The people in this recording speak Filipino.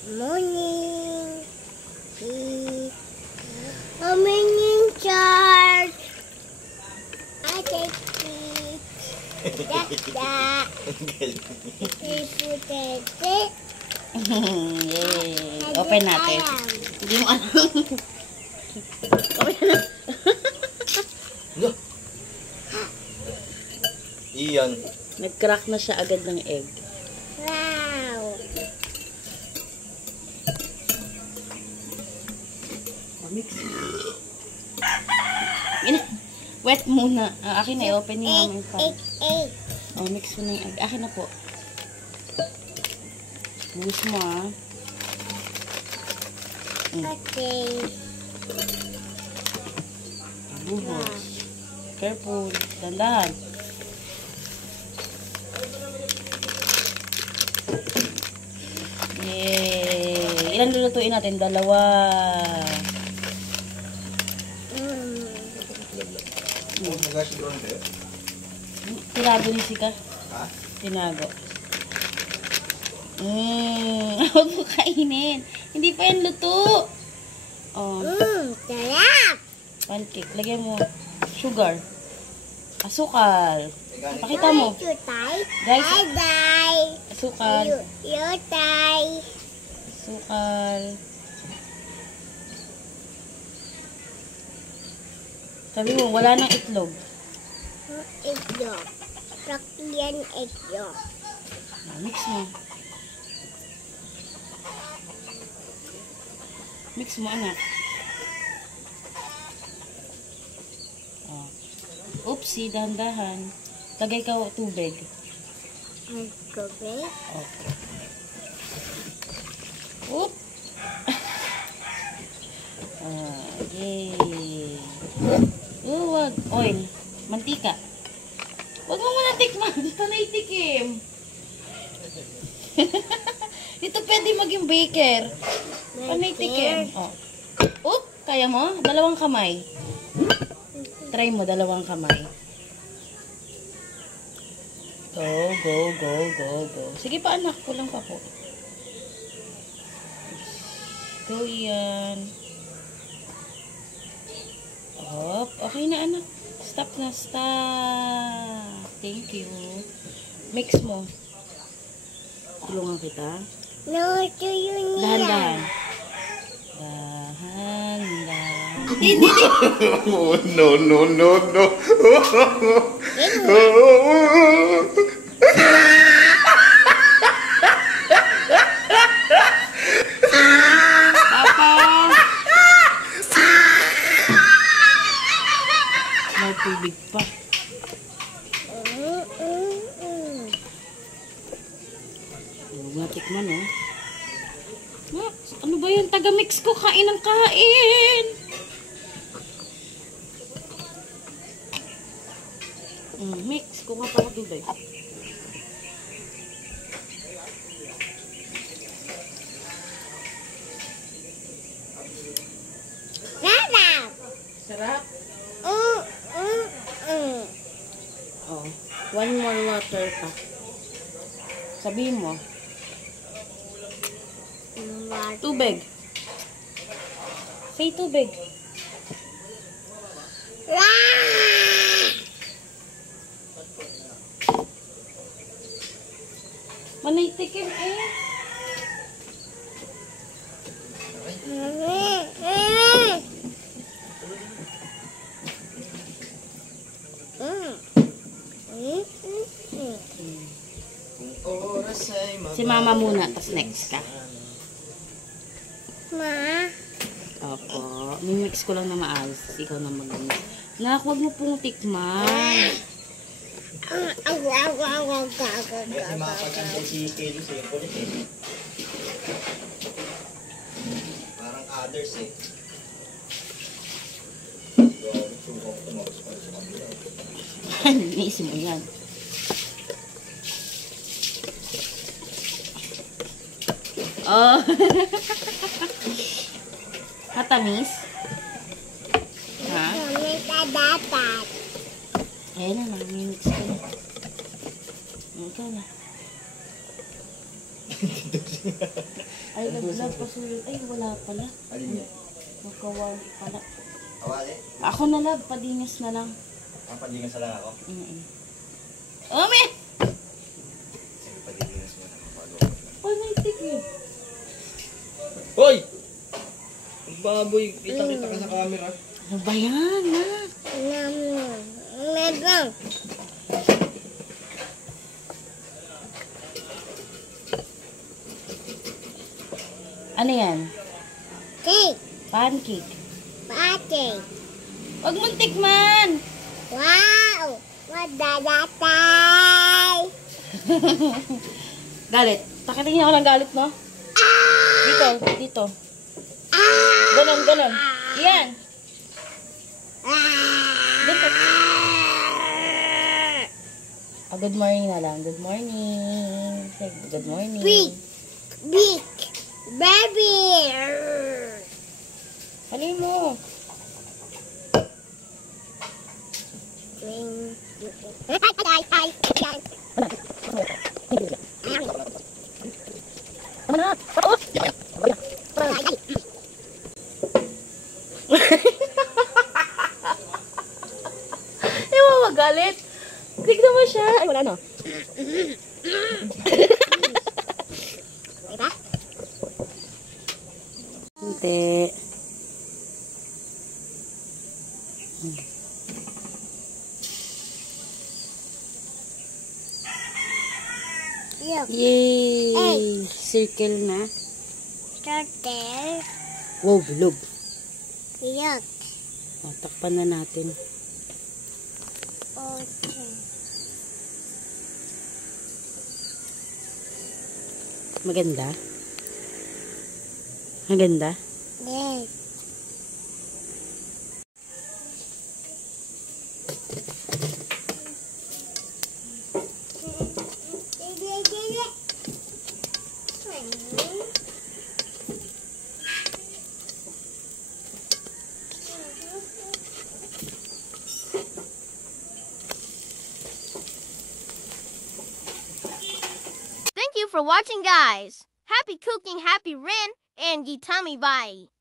Morning. Morning, George. I take it. That. Yay. Open natin. Hindi mo alam. Open na. Iyan. Nag-crack na siya agad ng egg. Wow. Mix. Wet muna. Akin na i-open niyo naman pa. Egg. Mix mo ng egg. Akin na po. Buhos mo Okay. Buhos. Careful. Dandahan. Yay! Ilan lulutuin natin? 2. Tinago ni Sika. Tinago. Huwag mo kainin. Hindi pa yan luto. Sarap. Pancake. Lagyan mo sugar. Asukal. Pakita mo. Guys. Asukal. Asukal. Sabi mo, wala nang itlog. Itlog. Yan itlog. Mix mo. Mix mo, anak. Oopsie, dahan-dahan. Lagay ka tubig. Tubig? Okay. Oop! Yay! Wag. Oil. Mantika. Wag mo muna tikman. Dito na itikim. Dito pwede maging baker. Panay tikim. Oop! Kaya mo? 2 kamay. Try mo, 2 kamay. Go. Sige pa anak, kulang pa po. Go yan. Okay na anak. Stop na, stop. Thank you. Mix mo. Tulungan kita. No, to you niya. Dahan-dahan. Dahan-dahan. Oh, no. May tubig pa. Matikman, ano ba yun? Taga-mix ko. Kain ng kain. Mix. Kung nga pala tubig. Sarap. Sarap? 1 more water pa. Sabihin mo. Tubig. Say tubig. Manay tikim Si mama muna, tas next ka. Ma. Opo. Mimix ko lang na maayos. Ikaw na mag-mix. Nak, huwag mo pong tikman. Parang others eh. Niisin mo yan. Matamis? Ha? Dapat. Ayan na, mimix ko na. Ikaw na. Ay, love, pasulit. Ay, wala pala. Alin yun? Magkawali pala. Kawali? Ako na love, padingis na lang. Ang padigas lang ako. Ome! Sige, padigas mo na. Panaytik eh. Hoy! Ang baboy, kita-kita ka sa camera. Ano ba yan, ha? Nam, medang. Ano yan? Cake. Pancake. Pate. Huwag mong tikman! Wow! Madadatay! Galit. Takitingin ako ng galit, no? Dito, dito. Ganon, ganon. Yan. Dito. Good morning na lang. Good morning. Say good morning. Big. Big. Baby. Halin mo. Tama na. Oo. Di mo magalit. Tignan mo siya. Ay, wala no. Diba? Hindi. Look. Yay! Hey. Circle na. Start there. Wow, bilog. Look. O, takpan na natin. Okay. Maganda? Maganda? Yes. Thank you for watching, guys. Happy cooking, happy Ren, and Gitami Bye.